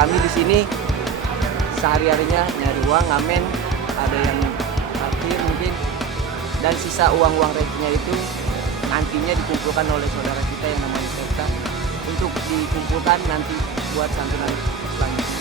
kami di sini sehari-harinya nyari uang, ngamen, ada yang parkir mungkin, dan sisa uang-uang rezekinya itu nantinya dikumpulkan oleh saudara kita yang namanya Septa untuk dikumpulkan nanti buat santunan selanjutnya.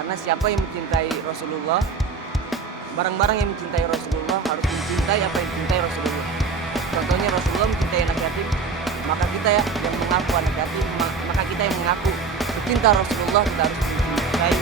Karena siapa yang mencintai Rasulullah, barang-barang yang mencintai Rasulullah harus mencintai apa yang dicintai Rasulullah. Contohnya Rasulullah mencintai anak yatim, maka kita ya yang mengaku anak yatim, maka kita yang mengaku pecinta Rasulullah, kita harus mencintai